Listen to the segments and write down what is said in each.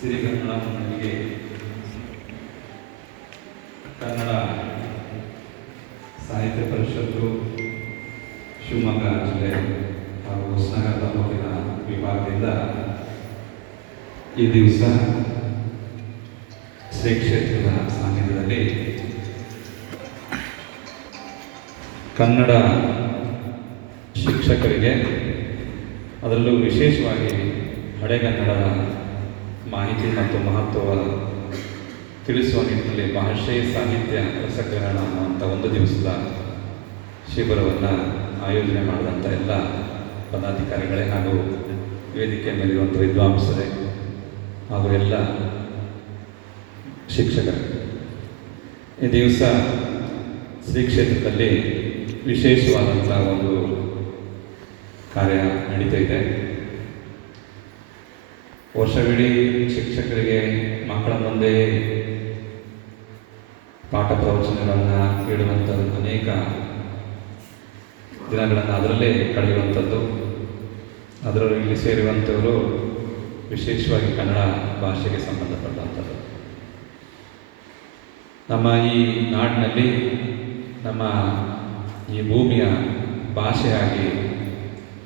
ಸಿರಿಗನ್ನಡ ನನಗೆ ಕನ್ನಡ ಸಾಹಿತ್ಯ ಪರಿಷತ್ತು ಶಿವಮೊಗ್ಗ ಜಿಲ್ಲೆ ಹಾಗೂ ಹೊಸನಗರ ತಾಲೂಕಿನ ವಿಭಾಗದಿಂದ ಈ ದಿವಸ ಶ್ರೀ ಕ್ಷೇತ್ರದ ಸಾನ್ನಿಧ್ಯದಲ್ಲಿ ಕನ್ನಡ ಶಿಕ್ಷಕರಿಗೆ ಅದರಲ್ಲೂ ವಿಶೇಷವಾಗಿ ಹಳೆಗನ್ನಡದ ಮಾಹಿತಿ ಮತ್ತು ಮಹತ್ವ ತಿಳಿಸುವ ನಿಟ್ಟಿನಲ್ಲಿ ಭಾಷೆ ಸಾಹಿತ್ಯ ರಸಗ್ರಹಣ ಅನ್ನುವಂಥ ಒಂದು ದಿವಸದ ಶಿಬಿರವನ್ನು ಆಯೋಜನೆ ಮಾಡಿದಂಥ ಎಲ್ಲ ಪದಾಧಿಕಾರಿಗಳೇ ಹಾಗೂ ವೇದಿಕೆ ಮೇಲಿರುವಂಥ ವಿದ್ವಾಂಸರೇ ಹಾಗೂ ಎಲ್ಲ ಶಿಕ್ಷಕರೇ, ಈ ದಿವಸ ಶ್ರೀ ಕ್ಷೇತ್ರದಲ್ಲಿ ವಿಶೇಷವಾದಂಥ ಒಂದು ಕಾರ್ಯ ನಡೀತಾ ಇದೆ. ವರ್ಷವಿಡೀ ಶಿಕ್ಷಕರಿಗೆ ಮಕ್ಕಳ ಮುಂದೆ ಪಾಠ ಪ್ರವಚನಗಳನ್ನು ಕೇಳುವಂಥ ಅನೇಕ ದಿನಗಳನ್ನು ಅದರಲ್ಲೇ ಕಳೆಯುವಂಥದ್ದು. ಅದರಲ್ಲಿ ಇಲ್ಲಿ ಸೇರುವಂಥವರು ವಿಶೇಷವಾಗಿ ಕನ್ನಡ ಭಾಷೆಗೆ ಸಂಬಂಧಪಟ್ಟಂಥದ್ದು. ನಮ್ಮ ಈ ನಾಡಿನಲ್ಲಿ ನಮ್ಮ ಈ ಭೂಮಿಯ ಭಾಷೆಯಾಗಿ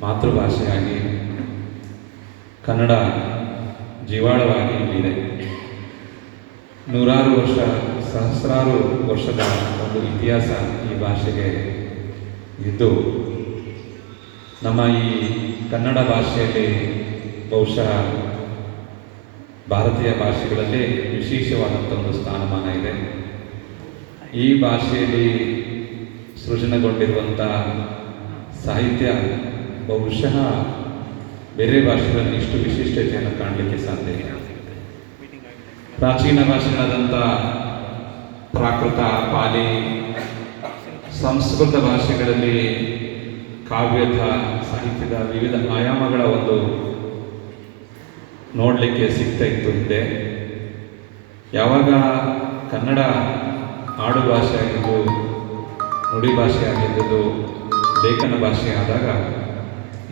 ಮಾತೃಭಾಷೆಯಾಗಿ ಕನ್ನಡ ಜೀವಾಳವಾಗಿ ಇಲ್ಲಿದೆ. ನೂರಾರು ವರ್ಷ, ಸಹಸ್ರಾರು ವರ್ಷದ ಒಂದು ಇತಿಹಾಸ ಈ ಭಾಷೆಗೆ ಇದ್ದು, ನಮ್ಮ ಈ ಕನ್ನಡ ಭಾಷೆಯಲ್ಲಿ ಬಹುಶಃ ಭಾರತೀಯ ಭಾಷೆಗಳಲ್ಲಿ ವಿಶೇಷವಾದಂಥ ಒಂದು ಸ್ಥಾನಮಾನ ಇದೆ. ಈ ಭಾಷೆಯಲ್ಲಿ ಸೃಜನೆಗೊಂಡಿರುವಂಥ ಸಾಹಿತ್ಯ ಬಹುಶಃ ಬೇರೆ ಭಾಷೆಗಳಲ್ಲಿ ಇಷ್ಟು ವಿಶಿಷ್ಟತೆಯನ್ನು ಕಾಣಲಿಕ್ಕೆ ಸಾಧ್ಯ ಇಲ್ಲ. ಪ್ರಾಚೀನ ಭಾಷೆಗಳಾದಂಥ ಪ್ರಾಕೃತ, ಪಾಲಿ, ಸಂಸ್ಕೃತ ಭಾಷೆಗಳಲ್ಲಿ ಕಾವ್ಯದ ಸಾಹಿತ್ಯದ ವಿವಿಧ ಆಯಾಮಗಳ ಒಂದು ನೋಡಲಿಕ್ಕೆ ಸಿಗ್ತಾ ಇತ್ತು ಹಿಂದೆ. ಯಾವಾಗ ಕನ್ನಡ ಆಡು ಭಾಷೆ ಆಗಿದ್ದು, ನುಡಿ ಭಾಷೆ ಆಗಿದ್ದು, ಲೇಖನ ಭಾಷೆ ಆದಾಗ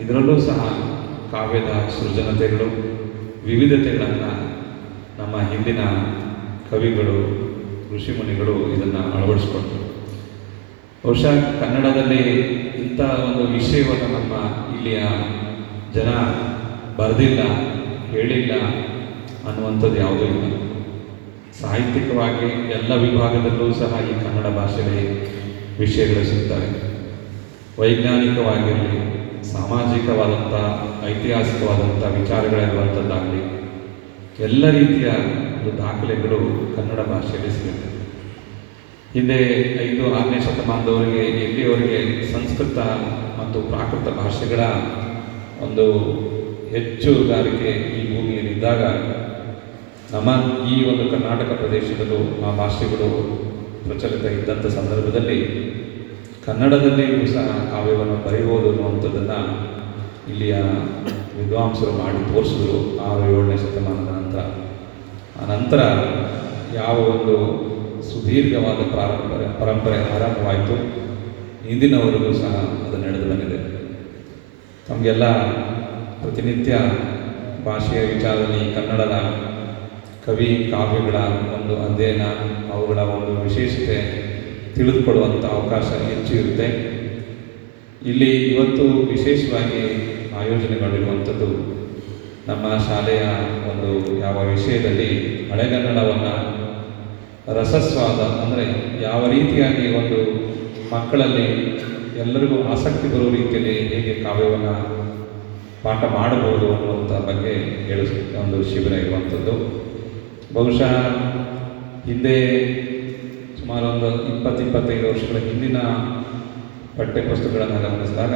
ಇದರಲ್ಲೂ ಸಹ ಕಾವ್ಯದ ಸೃಜನತೆಗಳು, ವಿವಿಧತೆಗಳನ್ನು ನಮ್ಮ ಹಿಂದಿನ ಕವಿಗಳು, ಋಷಿಮುನಿಗಳು ಇದನ್ನು ಅಳವಡಿಸ್ಕೊಂಡ್ರು. ಬಹುಶಃ ಕನ್ನಡದಲ್ಲಿ ಇಂಥ ಒಂದು ವಿಷಯವನ್ನು ನಮ್ಮ ಇಲ್ಲಿಯ ಜನ ಬರೆದಿಲ್ಲ, ಹೇಳಿಲ್ಲ ಅನ್ನುವಂಥದ್ದು ಯಾವುದೂ ಇಲ್ಲ. ಸಾಹಿತ್ಯಿಕವಾಗಿ ಎಲ್ಲ ವಿಭಾಗದಲ್ಲೂ ಸಹ ಈ ಕನ್ನಡ ಭಾಷೆಯಲ್ಲಿ ವಿಷಯಗಳು ಸಿಗ್ತವೆ. ವೈಜ್ಞಾನಿಕವಾಗಿರಲಿ, ಸಾಮಾಜಿಕವಾದಂಥ, ಐತಿಹಾಸಿಕವಾದಂಥ ವಿಚಾರಗಳಿರುವಂಥದ್ದಾಗಲಿ, ಎಲ್ಲ ರೀತಿಯ ಒಂದು ದಾಖಲೆಗಳು ಕನ್ನಡ ಭಾಷೆಯಲ್ಲಿ ಸಿಗುತ್ತೆ. ಹಿಂದೆ 5-6ನೇ ಶತಮಾನದವರೆಗೆ ಎಲ್ಲಿಯವರೆಗೆ ಸಂಸ್ಕೃತ ಮತ್ತು ಪ್ರಾಕೃತ ಭಾಷೆಗಳ ಒಂದು ಹೆಚ್ಚುಗಾರಿಕೆ ಈ ಭೂಮಿಯಲ್ಲಿದ್ದಾಗ, ನಮ್ಮ ಈ ಒಂದು ಕರ್ನಾಟಕ ಪ್ರದೇಶದಲ್ಲೂ ಆ ಭಾಷೆಗಳು ಪ್ರಚಲಿತ ಇದ್ದಂಥ ಸಂದರ್ಭದಲ್ಲಿ ಕನ್ನಡದಲ್ಲಿಯೂ ಸಹ ಕಾವ್ಯವನ್ನು ಬರೆಯಬಹುದು ಅನ್ನುವಂಥದ್ದನ್ನು ಇಲ್ಲಿಯ ವಿದ್ವಾಂಸರು ಮಾಡಿ ತೋರಿಸಿದ್ರು 6-7ನೇ ಶತಮಾನದ ನಂತರ. ಆ ನಂತರ ಯಾವ ಒಂದು ಸುದೀರ್ಘವಾದ ಪರಂಪರೆ ಆರಂಭವಾಯಿತು, ಇಂದಿನವರೆಗೂ ಸಹ ಅದು ನಡೆದು ಬಂದಿದೆ. ತಮಗೆಲ್ಲ ಪ್ರತಿನಿತ್ಯ ಭಾಷೆಯ ವಿಚಾರದಲ್ಲಿ ಕನ್ನಡದ ಕವಿ ಕಾವ್ಯಗಳ ಒಂದು ಅಧ್ಯಯನ, ಅವುಗಳ ಒಂದು ವಿಶೇಷತೆ ತಿಳಿದುಕೊಡುವಂಥ ಅವಕಾಶ ಹೆಚ್ಚು ಇರುತ್ತೆ. ಇಲ್ಲಿ ಇವತ್ತು ವಿಶೇಷವಾಗಿ ಆಯೋಜನೆಗಳಿರುವಂಥದ್ದು ನಮ್ಮ ಶಾಲೆಯ ಒಂದು ಯಾವ ವಿಷಯದಲ್ಲಿ ಹಳೆಗನ್ನಡವನ್ನು ರಸಸ್ವಾದ, ಅಂದರೆ ಯಾವ ರೀತಿಯಾಗಿ ಒಂದು ಮಕ್ಕಳಲ್ಲಿ ಎಲ್ಲರಿಗೂ ಆಸಕ್ತಿ ಬರುವ ರೀತಿಯಲ್ಲಿ ಹೇಗೆ ಕಾವ್ಯವನ್ನು ಪಾಠ ಮಾಡಬಹುದು ಅನ್ನುವಂಥ ಬಗ್ಗೆ ಒಂದು ಶಿಬಿರ ಇರುವಂಥದ್ದು. ಬಹುಶಃ ಹಿಂದೆ ಸುಮಾರು ಒಂದು 20-25 ವರ್ಷಗಳ ಹಿಂದಿನ ಪಠ್ಯಪುಸ್ತಕಗಳನ್ನು ಗಮನಿಸಿದಾಗ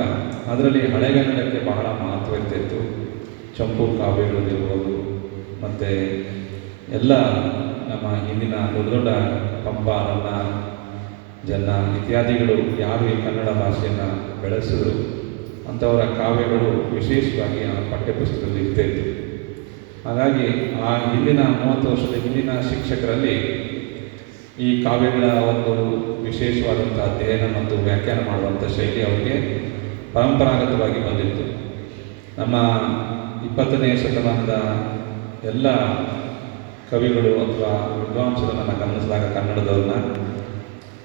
ಅದರಲ್ಲಿ ಹಳೆಗನ್ನಡಕ್ಕೆ ಬಹಳ ಮಹತ್ವ ಇರ್ತಿತ್ತು. ಚಂಪು ಕಾವ್ಯಗಳಿರ್ಬೋದು, ಮತ್ತು ಎಲ್ಲ ನಮ್ಮ ಹಿಂದಿನ ದೊಡ್ಡ ದೊಡ್ಡ ಪಂಪ, ರನ್ನ, ಜನ್ನ ಇತ್ಯಾದಿಗಳು ಯಾರು ಈ ಕನ್ನಡ ಭಾಷೆಯನ್ನು ಬೆಳೆಸಿದ್ರು ಅಂಥವರ ಕಾವ್ಯಗಳು ವಿಶೇಷವಾಗಿ ಆ ಪಠ್ಯಪುಸ್ತಕದಲ್ಲಿ ಇರ್ತಾಯಿತ್ತು. ಹಾಗಾಗಿ ಆ ಹಿಂದಿನ 30 ವರ್ಷದ ಹಿಂದಿನ ಶಿಕ್ಷಕರಲ್ಲಿ ಈ ಕಾವ್ಯಗಳ ಒಂದು ವಿಶೇಷವಾದಂಥ ಅಧ್ಯಯನ ಮತ್ತು ವ್ಯಾಖ್ಯಾನ ಮಾಡುವಂಥ ಶೈಲಿ ಅವರಿಗೆ ಪರಂಪರಾಗತವಾಗಿ ಬಂದಿತ್ತು. ನಮ್ಮ 20ನೇ ಶತಮಾನದ ಎಲ್ಲ ಕವಿಗಳು ಅಥವಾ ವಿದ್ವಾಂಸರು ನನ್ನ ಗಮನಿಸಿದಾಗ ಕನ್ನಡದವ್ರನ್ನ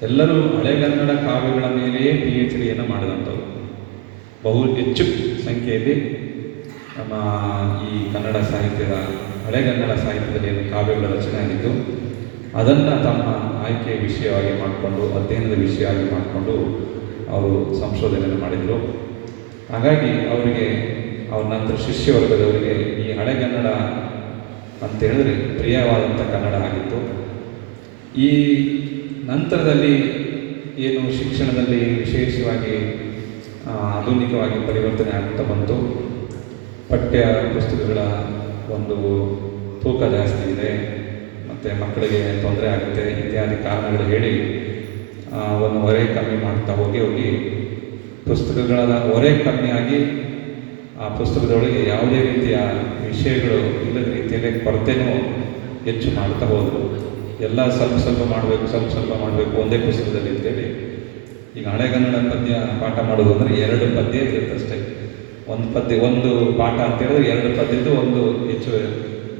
ಎಲ್ಲರೂ ಹಳೆಗನ್ನಡ ಕಾವ್ಯಗಳ ಮೇಲೆಯೇ PhD ಮಾಡಿದಂಥವ್ರು. ಬಹು ಹೆಚ್ಚು ಸಂಖ್ಯೆಯಲ್ಲಿ ನಮ್ಮ ಈ ಕನ್ನಡ ಸಾಹಿತ್ಯದ ಹಳೆಗನ್ನಡ ಸಾಹಿತ್ಯದಲ್ಲಿ ಏನು ಕಾವ್ಯಗಳ ರಚನೆ ಆಗಿದ್ದು ಅದನ್ನು ತಮ್ಮ ಆಯ್ಕೆಯ ವಿಷಯವಾಗಿ ಮಾಡಿಕೊಂಡು ಅಧ್ಯಯನದ ವಿಷಯವಾಗಿ ಮಾಡಿಕೊಂಡು ಅವರು ಸಂಶೋಧನೆಯನ್ನು ಮಾಡಿದರು. ಹಾಗಾಗಿ ಅವರಿಗೆ ಅವ್ರ ನಂತರ ಶಿಷ್ಯವರ್ಗದವರಿಗೆ ಈ ಹಳೆಗನ್ನಡ ಅಂತ ಹೇಳಿದ್ರೆ ಪ್ರಿಯವಾದಂಥ ಕನ್ನಡ ಆಗಿತ್ತು. ಈ ನಂತರದಲ್ಲಿ ಏನು ಶಿಕ್ಷಣದಲ್ಲಿ ವಿಶೇಷವಾಗಿ ಆಧುನಿಕವಾಗಿ ಪರಿವರ್ತನೆ ಆಗ್ತಾ ಬಂತು. ಪಠ್ಯ ಪುಸ್ತಕಗಳ ಒಂದು ತೂಕ ಜಾಸ್ತಿ ಇದೆ, ಮತ್ತು ಮಕ್ಕಳಿಗೆ ತೊಂದರೆ ಆಗುತ್ತೆ ಇತ್ಯಾದಿ ಕಾರಣಗಳು ಹೇಳಿ ಒಂದು ಹೊರೆ ಕಮ್ಮಿ ಮಾಡ್ತಾ ಹೋಗಿ ಪುಸ್ತಕಗಳ ಹೊರೆ ಕಮ್ಮಿಯಾಗಿ ಆ ಪುಸ್ತಕದೊಳಗೆ ಯಾವುದೇ ರೀತಿಯ ವಿಷಯಗಳು ಇಲ್ಲದ ರೀತಿಯಲ್ಲಿ ಕೊರತೆನೂ ಹೆಚ್ಚು ಮಾಡ್ತಾ ಹೋದರು. ಎಲ್ಲ ಸ್ವಲ್ಪ ಮಾಡಬೇಕು ಒಂದೇ ಪುಸ್ತಕದಲ್ಲಿ ಅಂತೇಳಿ. ಈಗ ಹಳೆಗನ್ನಡ ಪದ್ಯ ಪಾಠ ಮಾಡೋದು ಅಂದರೆ 2 ಪದ್ಯ ಇರುತ್ತೆ ಅಷ್ಟೇ. ಒಂದು ಪಾಠ ಅಂತ ಹೇಳಿದ್ರೆ 2 ಪದ್ಯದ್ದು ಒಂದು ಹೆಚ್ಚು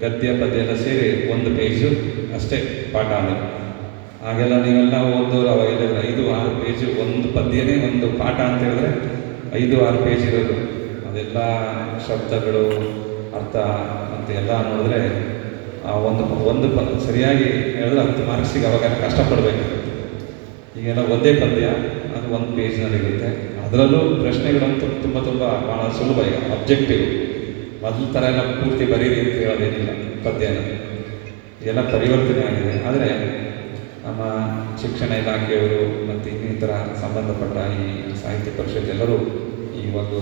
ಗದ್ಯ ಪದ್ಯ ಎಲ್ಲ ಸೇರಿ 1 ಪೇಜು ಅಷ್ಟೇ ಪಾಠ ಅಂದರೆ. ಹಾಗೆಲ್ಲ ನೀವೆಲ್ಲ ಓದೋರು ಅವಾಗ 5-6 ಪೇಜು ಒಂದು ಪದ್ಯನೇ ಒಂದು ಪಾಠ ಅಂತ ಹೇಳಿದ್ರೆ 5-6 ಪೇಜ್ ಇರೋದು. ಅದೆಲ್ಲ ಶಬ್ದಗಳು ಅರ್ಥ ಮತ್ತು ಎಲ್ಲ ನೋಡಿದ್ರೆ ಒಂದು ಸರಿಯಾಗಿ ಹೇಳಿದ್ರೆ 10 ಮಾರ್ಕ್ಸಿಗೆ ಅವಾಗ ಕಷ್ಟಪಡಬೇಕು. ಈಗೆಲ್ಲ ಒಂದೇ ಪದ್ಯ ಅದು 1 ಪೇಜ್ನಲ್ಲಿರುತ್ತೆ. ಅದರಲ್ಲೂ ಪ್ರಶ್ನೆಗಳಂತೂ ತುಂಬ ಭಾಳ ಸುಲಭ. ಈಗ ಅಬ್ಜೆಕ್ಟಿವ್ ಮೊದಲ ಥರ ಎಲ್ಲ ಪೂರ್ತಿ ಬರೀರಿ ಅಂತ ಹೇಳೋದೇನಿಲ್ಲ ಪದ್ಯನ. ಎಲ್ಲ ಪರಿವರ್ತನೆ ಆಗಿದೆ. ಆದರೆ ನಮ್ಮ ಶಿಕ್ಷಣ ಇಲಾಖೆಯವರು ಮತ್ತು ಇನ್ನಿತರ ಸಂಬಂಧಪಟ್ಟ ಈ ಸಾಹಿತ್ಯ ಪರಿಷತ್ ಎಲ್ಲರೂ ಈ ಒಂದು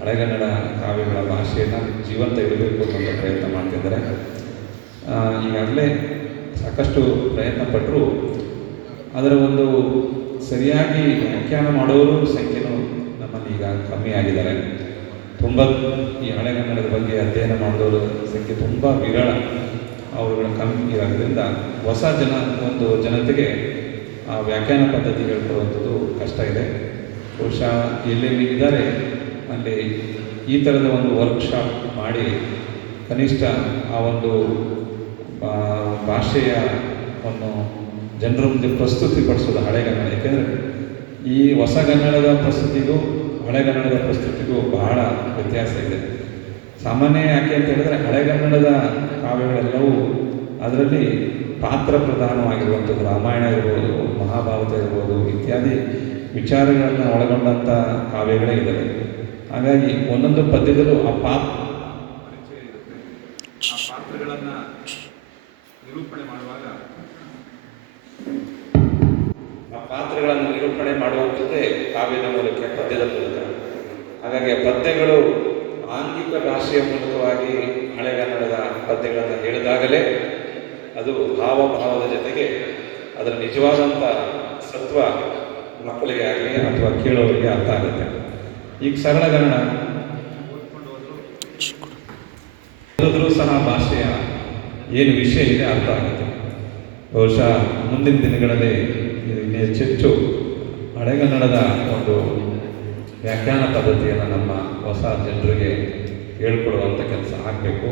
ಹಳೆಗನ್ನಡ ಕಾವ್ಯಗಳ ಭಾಷೆಯನ್ನು ಜೀವಂತ ಇಡಬೇಕು ಅನ್ನೋ ಪ್ರಯತ್ನ ಮಾಡ್ತಿದ್ದಾರೆ. ಈಗಾಗಲೇ ಸಾಕಷ್ಟು ಪ್ರಯತ್ನ ಪಟ್ಟರು. ಅದರ ಒಂದು ಸರಿಯಾಗಿ ವ್ಯಾಖ್ಯಾನ ಮಾಡೋರು ಸಂಖ್ಯೆನೂ ನಮ್ಮಲ್ಲಿ ಈಗ ಕಮ್ಮಿ ಆಗಿದ್ದಾರೆ. ತುಂಬ ಈ ಹಳೆಗನ್ನಡದ ಬಗ್ಗೆ ಅಧ್ಯಯನ ಮಾಡಿದವರು ಸಂಖ್ಯೆ ತುಂಬ ವಿರಳ. ಅವರುಗಳ ಕಮ್ಮಿ ಇರೋದ್ರಿಂದ ಹೊಸ ಜನತೆಗೆ ಆ ವ್ಯಾಖ್ಯಾನ ಪದ್ಧತಿ ಹೇಳ್ಕೊಡುವಂಥದ್ದು ಕಷ್ಟ ಇದೆ. ಬಹುಶಃ ಎಲ್ಲೆಲ್ಲಿ ಇದ್ದಾರೆ ಅಲ್ಲಿ ಈ ಥರದ ಒಂದು ವರ್ಕ್ಶಾಪ್ ಮಾಡಿ ಕನಿಷ್ಠ ಆ ಒಂದು ಭಾಷೆಯ ಒಂದು ಜನರ ಮುಂದೆ ಪ್ರಸ್ತುತಿಪಡಿಸೋದು ಹಳೆಗನ್ನಡ. ಏಕೆಂದರೆ ಈ ಹೊಸಗನ್ನಡದ ಪ್ರಸ್ತುತಿಗೂ ಹಳೆಗನ್ನಡದ ಪ್ರಸ್ತುತಿಗೂ ಬಹಳ ವ್ಯತ್ಯಾಸ ಇದೆ. ಸಾಮಾನ್ಯ ಯಾಕೆ ಅಂತ ಹೇಳಿದ್ರೆ ಹಳೆಗನ್ನಡದ ಕಾವ್ಯಗಳೆಲ್ಲವೂ ಅದರಲ್ಲಿ ಪಾತ್ರ ಪ್ರಧಾನವಾಗಿರುವಂಥದ್ದು. ರಾಮಾಯಣ ಇರ್ಬೋದು, ಮಹಾಭಾರತ ಇರ್ಬೋದು ಇತ್ಯಾದಿ ವಿಚಾರಗಳನ್ನು ಒಳಗೊಂಡಂಥ ಕಾವ್ಯಗಳೇ ಇದ್ದಾವೆ. ಹಾಗಾಗಿ ಒಂದೊಂದು ಪದ್ಯದಲ್ಲೂ ಆ ಪಾತ್ರಗಳನ್ನು ನಿರೂಪಣೆ ಮಾಡುವಂಥದ್ದೇ ಕಾವ್ಯದ ಮೂಲಕ, ಪದ್ಯದ ಮೂಲಕ. ಹಾಗಾಗಿ ಪದ್ಯಗಳು ಆಂಗಿಕ ಭಾಷೆಯ ಮೂಲಕವಾಗಿ ಹಳೆಗನ್ನಡದ ಪದ್ಯಗಳನ್ನು ಹೇಳಿದಾಗಲೇ ಅದು ಭಾವದ ಜೊತೆಗೆ ಅದರ ನಿಜವಾದಂಥ ಸತ್ವ ಮಕ್ಕಳಿಗೆ ಆಗಲಿ ಅಥವಾ ಕೇಳೋರಿಗೆ ಅರ್ಥ ಆಗುತ್ತೆ. ಈಗ ಸರಳಗನ್ನಡ ಓದಿದ್ರೂ ಸಹ ಭಾಷೆಯ ಏನು ವಿಷಯ ಇದೆ ಅರ್ಥ ಆಗುತ್ತೆ. ಬಹುಶಃ ಮುಂದಿನ ದಿನಗಳಲ್ಲಿ ಇನ್ನೂ ಹೆಚ್ಚೆಚ್ಚು ಹಳೆಗನ್ನಡದ ಒಂದು ವ್ಯಾಖ್ಯಾನ ಪದ್ಧತಿಯನ್ನು ನಮ್ಮ ಹೊಸ ಜನರಿಗೆ ಹೇಳ್ಕೊಡುವಂಥ ಕೆಲಸ ಆಗಬೇಕು.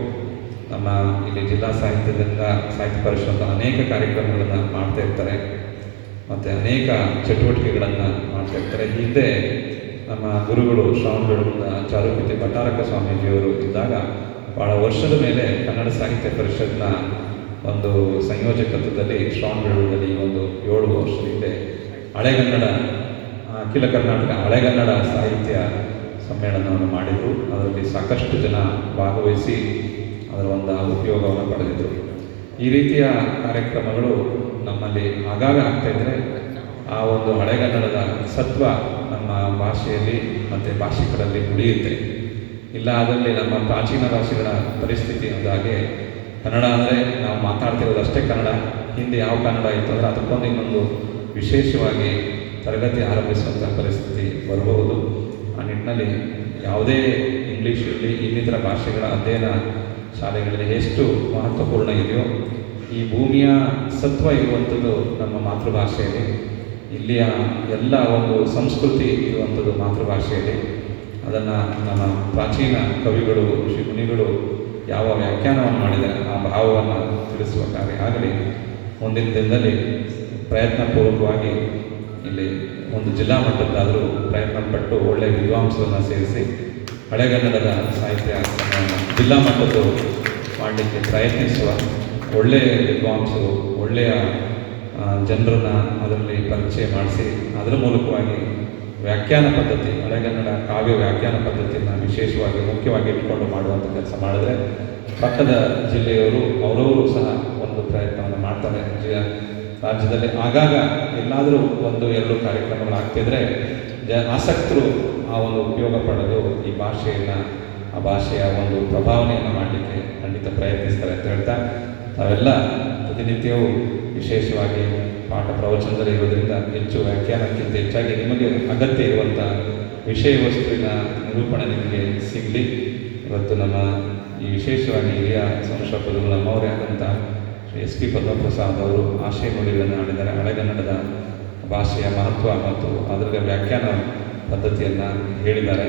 ನಮ್ಮ ಇಲ್ಲಿ ಜಿಲ್ಲಾ ಸಾಹಿತ್ಯದಿಂದ ಸಾಹಿತ್ಯ ಪರಿಷತ್ ಅನೇಕ ಕಾರ್ಯಕ್ರಮಗಳನ್ನು ಮಾಡ್ತಾ ಇರ್ತಾರೆ ಮತ್ತು ಅನೇಕ ಚಟುವಟಿಕೆಗಳನ್ನು ಮಾಡ್ತಾ ಇರ್ತಾರೆ. ಹಿಂದೆ ನಮ್ಮ ಗುರುಗಳು ಶ್ರವಣಬೆಳಗೊಳದ ಚಾರುಕೀರ್ತಿ ಭಟ್ಟಾರಕ ಸ್ವಾಮೀಜಿಯವರು ಇದ್ದಾಗ ಭಾಳ ವರ್ಷದ ಮೇಲೆ ಕನ್ನಡ ಸಾಹಿತ್ಯ ಪರಿಷತ್ನ ಒಂದು ಸಂಯೋಜಕತ್ವದಲ್ಲಿ ಶ್ರವಣಬೆಳಗೊಳದಲ್ಲಿ ಒಂದು 7 ವರ್ಷದ ಹಿಂದೆ ಹಳೆಗನ್ನಡ ಅಖಿಲ ಕರ್ನಾಟಕ ಹಳೆಗನ್ನಡ ಸಾಹಿತ್ಯ ಸಮ್ಮೇಳನವನ್ನು ಮಾಡಿದರು. ಅದರಲ್ಲಿ ಸಾಕಷ್ಟು ಜನ ಭಾಗವಹಿಸಿ ಅದರ ಒಂದು ಉಪಯೋಗವನ್ನು ಪಡೆದಿದ್ದರು. ಈ ರೀತಿಯ ಕಾರ್ಯಕ್ರಮಗಳು ನಮ್ಮಲ್ಲಿ ಆಗಾಗ ಆಗ್ತಾಯಿದ್ರೆ ಆ ಒಂದು ಹಳೆಗನ್ನಡದ ಸತ್ವ ನಮ್ಮ ಭಾಷೆಯಲ್ಲಿ ಮತ್ತು ಭಾಷಿಕರಲ್ಲಿ ಉಳಿಯುತ್ತೆ. ಇಲ್ಲ ಅದರಲ್ಲಿ ನಮ್ಮ ಪ್ರಾಚೀನ ಭಾಷೆಗಳ ಪರಿಸ್ಥಿತಿ ಅಂದಾಗೆ ಕನ್ನಡ ಅಂದರೆ ನಾವು ಮಾತಾಡ್ತಿರೋದು ಅಷ್ಟೇ ಕನ್ನಡ. ಹಿಂದೆ ಯಾವ ಕನ್ನಡ ಇತ್ತು ಅಂದರೆ ಅದಕ್ಕೊಂದು ಇನ್ನೊಂದು ವಿಶೇಷವಾಗಿ ತರಗತಿ ಆರಂಭಿಸುವಂಥ ಪರಿಸ್ಥಿತಿ ಬರಬಹುದು. ಆ ನಿಟ್ಟಿನಲ್ಲಿ ಯಾವುದೇ ಇಂಗ್ಲೀಷ್ ಇರಲಿ ಇನ್ನಿತರ ಭಾಷೆಗಳ ಅಧ್ಯಯನ ಶಾಲೆಗಳಲ್ಲಿ ಎಷ್ಟು ಮಹತ್ವಪೂರ್ಣ ಇದೆಯೋ ಈ ಭೂಮಿಯ ಸತ್ವ ಇರುವಂಥದ್ದು ನಮ್ಮ ಮಾತೃಭಾಷೆಯಲ್ಲಿ, ಇಲ್ಲಿಯ ಎಲ್ಲ ಒಂದು ಸಂಸ್ಕೃತಿ ಇರುವಂಥದ್ದು ಮಾತೃಭಾಷೆಯಲ್ಲಿ. ಅದನ್ನು ನಮ್ಮ ಪ್ರಾಚೀನ ಕವಿಗಳು ಋಷಿ ಮುನಿಗಳು ಯಾವ ವ್ಯಾಖ್ಯಾನವನ್ನು ಮಾಡಿದ್ದಾರೆ ಆ ಭಾವವನ್ನು ತಿಳಿಸುವ ಕಾರ್ಯ ಆಗಲಿ ಮುಂದಿನ ದಿನದಲ್ಲಿ ಪ್ರಯತ್ನಪೂರ್ವಕವಾಗಿ ಇಲ್ಲಿ ಒಂದು ಜಿಲ್ಲಾ ಮಟ್ಟದ್ದಾದರೂ ಪ್ರಯತ್ನಪಟ್ಟು ಒಳ್ಳೆಯ ವಿದ್ವಾಂಸರನ್ನು ಸೇರಿಸಿ ಹಳೆಗನ್ನಡದ ಸಾಹಿತ್ಯ ಜಿಲ್ಲಾ ಮಟ್ಟದ್ದು ಮಾಡಲಿಕ್ಕೆ ಪ್ರಯತ್ನಿಸುವ ಒಳ್ಳೆಯ ವಿದ್ವಾಂಸರು, ಒಳ್ಳೆಯ ಜನರನ್ನು ಅದರಲ್ಲಿ ಪರಿಚಯ ಮಾಡಿಸಿ ಅದರ ಮೂಲಕವಾಗಿ ವ್ಯಾಖ್ಯಾನ ಪದ್ಧತಿ, ಹಳೆಗನ್ನಡ ಕಾವ್ಯ ವ್ಯಾಖ್ಯಾನ ಪದ್ಧತಿಯನ್ನು ವಿಶೇಷವಾಗಿ ಮುಖ್ಯವಾಗಿ ಇಟ್ಕೊಂಡು ಮಾಡುವಂಥ ಕೆಲಸ ಮಾಡಿದ್ರೆ ಪಕ್ಕದ ಜಿಲ್ಲೆಯವರು ಅವರವರು ಸಹ ಒಂದು ಪ್ರಯತ್ನವನ್ನು ಮಾಡ್ತಾರೆ. ರಾಜ್ಯದಲ್ಲಿ ಆಗಾಗ ಎಲ್ಲಾದರೂ 1-2 ಕಾರ್ಯಕ್ರಮಗಳಾಗ್ತಿದ್ರೆ ಆಸಕ್ತರು ಆ ಒಂದು ಉಪಯೋಗ ಪಡೆದು ಈ ಭಾಷೆಯನ್ನು, ಆ ಭಾಷೆಯ ಒಂದು ಪ್ರಭಾವನೆಯನ್ನು ಮಾಡಲಿಕ್ಕೆ ಖಂಡಿತ ಪ್ರಯತ್ನಿಸ್ತಾರೆ ಅಂತ ಹೇಳ್ತಾ, ತಾವೆಲ್ಲ ಪ್ರತಿನಿತ್ಯವೂ ವಿಶೇಷವಾಗಿ ಪಾಠ ಪ್ರವಚನದಲ್ಲಿ ಇರೋದರಿಂದ ಹೆಚ್ಚು ವ್ಯಾಖ್ಯಾನಕ್ಕಿಂತ ಹೆಚ್ಚಾಗಿ ನಿಮಗೆ ಅಗತ್ಯ ಇರುವಂಥ ವಿಷಯ ವಸ್ತುವಿನ ನಿರೂಪಣೆ ನಿಮಗೆ ಸಿಗಲಿ. ಇವತ್ತು ನಮ್ಮ ಈ ವಿಶೇಷವಾಗಿ ಹಿರಿಯ ಸಂಶೋಧಕರು ನಮ್ಮವರೇ ಆದಂಥ SP ಪದ್ಮಪ್ರಸಾದ್ ಅವರು ಆಶಯ ನುಡಿಗಳನ್ನು ಆಡಿದ್ದಾರೆ. ಹಳೆಗನ್ನಡದ ಭಾಷೆಯ ಮಹತ್ವ ಮತ್ತು ಅದರ ವ್ಯಾಖ್ಯಾನ ಪದ್ಧತಿಯನ್ನು ಹೇಳಿದ್ದಾರೆ.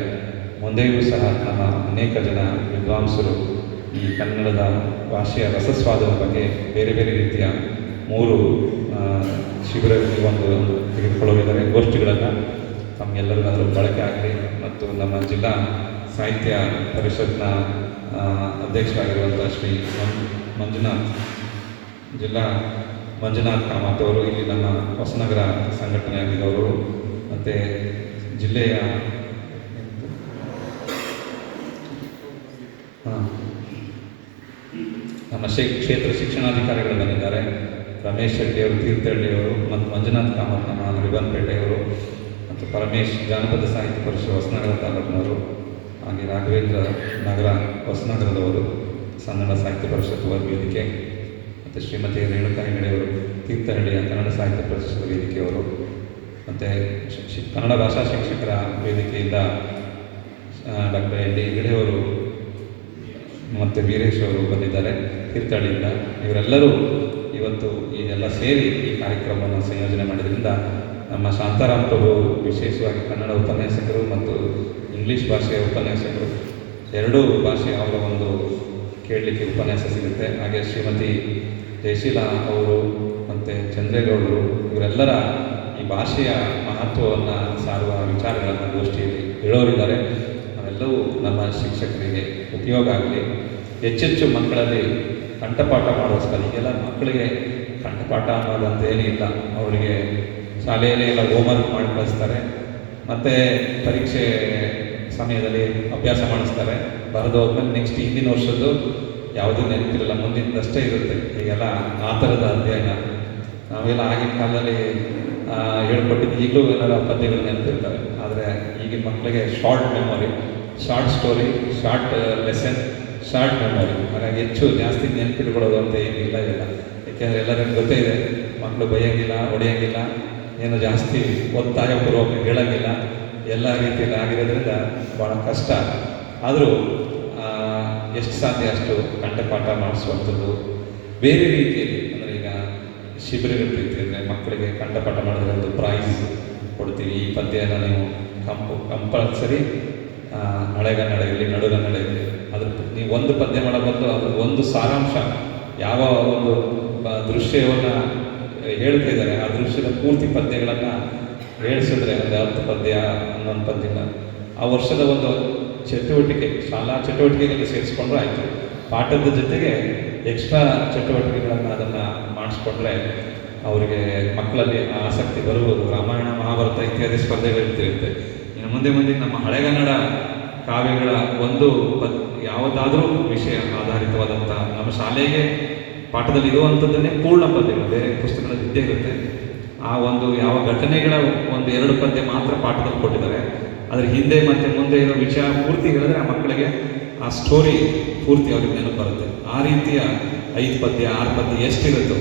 ಮುಂದೆಯೂ ಸಹ ನಮ್ಮ ಅನೇಕ ಜನ ವಿದ್ವಾಂಸರು ಈ ಕನ್ನಡದ ಭಾಷೆಯ ರಸಸ್ವಾದದ ಬಗ್ಗೆ ಬೇರೆ ಬೇರೆ ರೀತಿಯ 3 ಶಿಬಿರದಲ್ಲಿ ಒಂದು ತೆಗೆದುಕೊಳ್ಳುತ್ತಿದ್ದಾರೆ ಗೋಷ್ಠಿಗಳನ್ನು. ತಮಗೆಲ್ಲರಿಗೂ ಅದರ ಬಳಕೆ ಆಗಲಿ ಮತ್ತು ನಮ್ಮ ಜಿಲ್ಲಾ ಸಾಹಿತ್ಯ ಪರಿಷತ್ನ ಅಧ್ಯಕ್ಷರಾಗಿರುವಂಥ ಶ್ರೀ ಮಂಜುನಾಥ್ ಕಾಮತ್ ಅವರು, ಇಲ್ಲಿ ನಮ್ಮ ಹೊಸನಗರ ಸಂಘಟನೆಯಾಗಿದ್ದವರು ಮತ್ತು ಜಿಲ್ಲೆಯ ನಮ್ಮ ಕ್ಷೇತ್ರ ಶಿಕ್ಷಣಾಧಿಕಾರಿಗಳು ಬಂದಿದ್ದಾರೆ. ರಮೇಶ್ ಶೆಟ್ಟಿಯವರು, ತೀರ್ಥಹಳ್ಳಿಯವರು ಮತ್ತು ಮಂಜುನಾಥ್ ಕಾಮತ್ ನಮ್ಮ ರಿಬನ್ಪೇಟೆಯವರು ಮತ್ತು ಪರಮೇಶ್ ಜಾನಪದ ಸಾಹಿತ್ಯ ಪರಿಷತ್ ಹೊಸನಗರ ತಾಲೂಕಿನವರು, ಹಾಗೆ ರಾಘವೇಂದ್ರ ನಗರ ಹೊಸನಗರದವರು ಕನ್ನಡ ಸಾಹಿತ್ಯ ಪರಿಷತ್ ವೇದಿಕೆ ಮತ್ತು ಶ್ರೀಮತಿ ರೇಣುಕಾ ಹೆಗಡೆಯವರು ತೀರ್ಥಹಳ್ಳಿಯ ಕನ್ನಡ ಸಾಹಿತ್ಯ ಪರಿಷತ್ ವೇದಿಕೆಯವರು ಮತ್ತು ಕನ್ನಡ ಭಾಷಾ ಶಿಕ್ಷಕರ ವೇದಿಕೆಯಿಂದ ಡಾಕ್ಟರ್ LD ಹೆಗಡೆಯವರು ಮತ್ತು ವೀರೇಶ್ ಅವರು ಬಂದಿದ್ದಾರೆ ತೀರ್ಥಹಳ್ಳಿಯಿಂದ. ಇವರೆಲ್ಲರೂ ಇವತ್ತು ಇದೆಲ್ಲ ಸೇರಿ ಈ ಕಾರ್ಯಕ್ರಮವನ್ನು ಸಂಯೋಜನೆ ಮಾಡಿದ್ರಿಂದ ನಮ್ಮ ಶಾಂತಾರಾಮ್ ಪ್ರಭು ವಿಶೇಷವಾಗಿ ಕನ್ನಡ ಉಪನ್ಯಾಸಕರು ಮತ್ತು ಇಂಗ್ಲೀಷ್ ಭಾಷೆಯ ಉಪನ್ಯಾಸಕರು, 2 ಭಾಷೆಯ ಅವರ ಒಂದು ಕೇಳಲಿಕ್ಕೆ ಉಪನ್ಯಾಸ ಸಿಗುತ್ತೆ. ಹಾಗೆ ಶ್ರೀಮತಿ ಜಯಶೀಲಾ ಅವರು ಮತ್ತು ಚಂದ್ರೇಗೌಡರು ಇವರೆಲ್ಲರ ಈ ಭಾಷೆಯ ಮಹತ್ವವನ್ನು ಸಾರುವ ವಿಚಾರಗಳನ್ನು ಗೋಷ್ಠಿಯಲ್ಲಿ ಹೇಳೋರಿದ್ದಾರೆ. ಅವೆಲ್ಲವೂ ನಮ್ಮ ಶಿಕ್ಷಕರಿಗೆ ಉಪಯೋಗ ಆಗಲಿ. ಹೆಚ್ಚೆಚ್ಚು ಮಕ್ಕಳಲ್ಲಿ ಕಂಠಪಾಠ ಮಾಡೋಸ್ಕರ ಈಗೆಲ್ಲ ಮಕ್ಕಳಿಗೆ ಕಂಠಪಾಠ ಅನ್ನೋದಂತ ಏನಿಲ್ಲ. ಅವರಿಗೆ ಶಾಲೆಯಲ್ಲಿ ಎಲ್ಲ ಹೋಮ್ವರ್ಕ್ ಮಾಡಿ ಕಳಿಸ್ತಾರೆ, ಮತ್ತು ಪರೀಕ್ಷೆ ಸಮಯದಲ್ಲಿ ಅಭ್ಯಾಸ ಮಾಡಿಸ್ತಾರೆ. ಬರೆದು ಹೋದ್ಮೇಲೆ ನೆಕ್ಸ್ಟ್ ಹಿಂದಿನ ವರ್ಷದ್ದು ಯಾವುದೂ ನೆನಪಿರಲ್ಲ, ಮುಂದಿನದಷ್ಟೇ ಇರುತ್ತೆ. ಈಗೆಲ್ಲ ಆ ಥರದ ಅಧ್ಯಯನ. ನಾವೆಲ್ಲ ಆಗಿನ ಕಾಲದಲ್ಲಿ ಹೇಳ್ಕೊಟ್ಟಿದ್ದು ಈಗಲೂ ಏನಾರ ಪದ್ಯಗಳು ನೆನಪಿರ್ತವೆ. ಆದರೆ ಈಗಿನ ಮಕ್ಕಳಿಗೆ short memory, short story, short lesson, short memory. ಹಾಗಾಗಿ ಹೆಚ್ಚು ಜಾಸ್ತಿ ನೆನಪಿಟ್ಕೊಳ್ಳೋದು ಅಂತ ಏನಿಲ್ಲ ಇಲ್ಲ. ಏಕೆಂದರೆ ಎಲ್ಲರಿಗೂ ಗೊತ್ತೇ ಇದೆ, ಮಕ್ಕಳು ಬೈಯೋಂಗಿಲ್ಲ, ಹೊಡೆಯೋಂಗಿಲ್ಲ, ಏನು ಜಾಸ್ತಿ ಒತ್ತಾಯಪೂರ್ವಕ ಹೇಳೋಂಗಿಲ್ಲ, ಎಲ್ಲ ರೀತಿಯಲ್ಲಿ ಆಗಿರೋದ್ರಿಂದ ಭಾಳ ಕಷ್ಟ. ಆದರೂ ಎಷ್ಟು ಸಾಧ್ಯ ಅಷ್ಟು ಕಂಠಪಾಠ ಮಾಡಿಸುವಂಥದ್ದು ಬೇರೆ ರೀತಿಯಲ್ಲಿ. ಅಂದರೆ ಈಗ ಶಿಬಿರಗಳ ರೀತಿ ಅಂದರೆ ಮಕ್ಕಳಿಗೆ ಕಂಠಪಾಠ ಮಾಡಿದ್ರೆ ಒಂದು ಪ್ರೈಸ್ ಕೊಡ್ತೀವಿ. ಈ ಪದ್ಯನ ನೀವು ಕಂಪಲ್ಸರಿ ಹಳೆಗನ್ನಡ ಇರಲಿ, ನಡುಗನ್ನಡ ಇರಲಿ, ಅದ್ರ ನೀವು ಒಂದು ಪದ್ಯ ಮಾಡೋ ಬದಲು ಅದ್ರ ಒಂದು ಸಾರಾಂಶ, ಯಾವ ಒಂದು ದೃಶ್ಯವನ್ನು ಹೇಳ್ತಾ ಇದ್ದಾರೆ ಆ ದೃಶ್ಯದ ಪೂರ್ತಿ ಪದ್ಯಗಳನ್ನು ಹೇಳಿಸಿದ್ರೆ ಒಂದು 10 ಪದ್ಯ 11 ಪದ್ಯ ಆ ವರ್ಷದ ಒಂದು ಚಟುವಟಿಕೆ, ಶಾಲಾ ಚಟುವಟಿಕೆಗಳಿಗೆ ಸೇರಿಸ್ಕೊಂಡ್ರೆ ಆಯಿತು. ಪಾಠದ ಜೊತೆಗೆ ಎಕ್ಸ್ಟ್ರಾ ಚಟುವಟಿಕೆಗಳನ್ನು ಅದನ್ನು ಮಾಡಿಸ್ಕೊಂಡ್ರೆ ಅವರಿಗೆ ಮಕ್ಕಳಲ್ಲಿ ಆಸಕ್ತಿ ಬರುವುದು. ರಾಮಾಯಣ, ಮಹಾಭಾರತ ಇತ್ಯಾದಿ ಸ್ಪರ್ಧೆಗಳಿರ್ತಿರುತ್ತೆ. ಇನ್ನು ಮುಂದೆ ನಮ್ಮ ಹಳೆಗನ್ನಡ ಕಾವ್ಯಗಳ ಒಂದು ಯಾವುದಾದ್ರೂ ವಿಷಯ ಆಧಾರಿತವಾದಂಥ ನಮ್ಮ ಶಾಲೆಗೆ ಪಾಠದಲ್ಲಿ ಇರುವಂಥದ್ದನ್ನೇ ಪೂರ್ಣ ಪದ್ಯಗಳು, ಬೇರೆ ಪುಸ್ತಕಗಳಲ್ಲಿ ಇದ್ದೇ ಇರುತ್ತೆ. ಆ ಒಂದು ಯಾವ ಘಟನೆಗಳ 1-2 ಪದ್ಯ ಮಾತ್ರ ಪಾಠದಲ್ಲಿ ಕೊಟ್ಟಿದ್ದಾರೆ. ಅದ್ರ ಹಿಂದೆ ಮತ್ತು ಮುಂದೆ ಇರೋ ವಿಷಯ ಪೂರ್ತಿ ಹೇಳಿದ್ರೆ ಆ ಮಕ್ಕಳಿಗೆ ಆ ಸ್ಟೋರಿ ಪೂರ್ತಿ ಅವ್ರಿಗೆ ನೆನಪು ಬರುತ್ತೆ. ಆ ರೀತಿಯ 5 ಪದ್ಯ 6 ಪದ್ಯ ಎಷ್ಟಿರುತ್ತೋ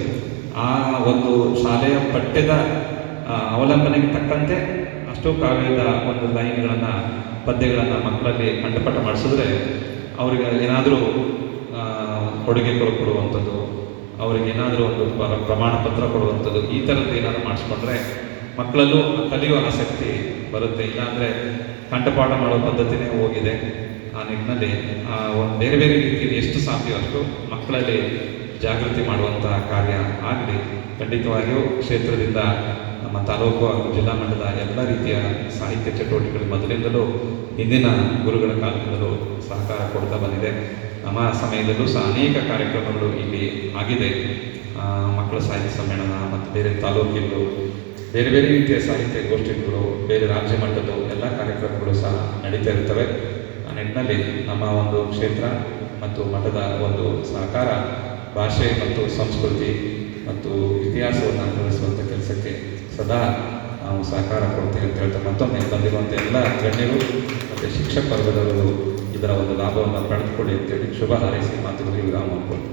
ಆ ಒಂದು ಶಾಲೆಯ ಪಠ್ಯದ ಅವಲಂಬನೆಗೆ ತಕ್ಕಂತೆ ಅಷ್ಟು ಕಾವ್ಯದ ಒಂದು ಲೈನ್ಗಳನ್ನು, ಪದ್ಯಗಳನ್ನು ಮಕ್ಕಳಲ್ಲಿ ಕಂಠಪಾಠ ಮಾಡಿಸಿದ್ರೆ ಅವರಿಗೆ ಏನಾದರೂ ಕೊಡುಗೆ ಕೊಡುವಂಥದ್ದು, ಅವರಿಗೆ ಏನಾದರೂ ಒಂದು ಪ್ರಮಾಣ ಪತ್ರ ಕೊಡುವಂಥದ್ದು, ಈ ಥರದ್ದು ಏನಾದರೂ ಮಾಡಿಸ್ಕೊಂಡ್ರೆ ಮಕ್ಕಳಲ್ಲೂ ಕಲಿಯುವ ಆಸಕ್ತಿ ಬರುತ್ತೆ. ಇಲ್ಲಾಂದರೆ ಕಂಠಪಾಠ ಮಾಡೋ ಪದ್ಧತಿನೇ ಹೋಗಿದೆ. ಆ ಆ ನಿಟ್ಟಿನಲ್ಲಿ ಒಂದು ಬೇರೆ ಬೇರೆ ರೀತಿಯಲ್ಲಿ ಎಷ್ಟು ಸಾಧ್ಯವೋ ಅಷ್ಟು ಮಕ್ಕಳಲ್ಲಿ ಜಾಗೃತಿ ಮಾಡುವಂಥ ಕಾರ್ಯ ಆಗಲಿ. ಖಂಡಿತವಾಗಿಯೂ ಕ್ಷೇತ್ರದಿಂದ ನಮ್ಮ ತಾಲೂಕು ಹಾಗೂ ಜಿಲ್ಲಾ ಮಟ್ಟದ ಎಲ್ಲ ರೀತಿಯ ಸಾಹಿತ್ಯ ಚಟುವಟಿಕೆಗಳು ಮೊದಲಿಂದಲೂ ಹಿಂದಿನ ಗುರುಗಳ ಕಾಲದಿಂದಲೂ ಸಹಕಾರ ಕೊಡ್ತಾ ಬಂದಿದೆ. ನಮ್ಮ ಸಮಯದಲ್ಲೂ ಸಹ ಅನೇಕ ಕಾರ್ಯಕ್ರಮಗಳು ಇಲ್ಲಿ ಆಗಿದೆ. ಮಕ್ಕಳ ಸಾಹಿತ್ಯ ಸಮ್ಮೇಳನ ಮತ್ತು ಬೇರೆ ತಾಲೂಕಿಂದು ಬೇರೆ ಬೇರೆ ರೀತಿಯ ಸಾಹಿತ್ಯ ಗೋಷ್ಠಿಗಳು, ಬೇರೆ ರಾಜ್ಯ ಮಟ್ಟದ ಎಲ್ಲ ಕಾರ್ಯಕ್ರಮಗಳು ಸಹ ನಡೀತಾ ಇರ್ತವೆ. ಆ ನಿಟ್ಟಿನಲ್ಲಿ ನಮ್ಮ ಒಂದು ಕ್ಷೇತ್ರ ಮತ್ತು ಮಠದ ಒಂದು ಸಹಕಾರ ಭಾಷೆ ಮತ್ತು ಸಂಸ್ಕೃತಿ ಮತ್ತು ಇತಿಹಾಸವನ್ನು ಬೆಳೆಸುವಂಥ ಕೆಲಸಕ್ಕೆ ಸದಾ ನಾವು ಸಹಕಾರ ಕೊಡ್ತೀವಿ ಅಂತ ಹೇಳ್ತಾರೆ. ಮತ್ತೊಮ್ಮೆ ಬಂದಿರುವಂಥ ಎಲ್ಲ ಗಣ್ಯರು ಮತ್ತು ಶಿಕ್ಷಕ ವರ್ಗದವರು ಇದರ ಒಂದು ಲಾಭವನ್ನು ಪಡೆದುಕೊಳ್ಳಿ ಅಂತೇಳಿ ಶುಭ ಹಾರೈಸಿ ಮಾತುಗಳಿಗೆ ವಿರಾಮ ಮಾಡಿಕೊಂಡು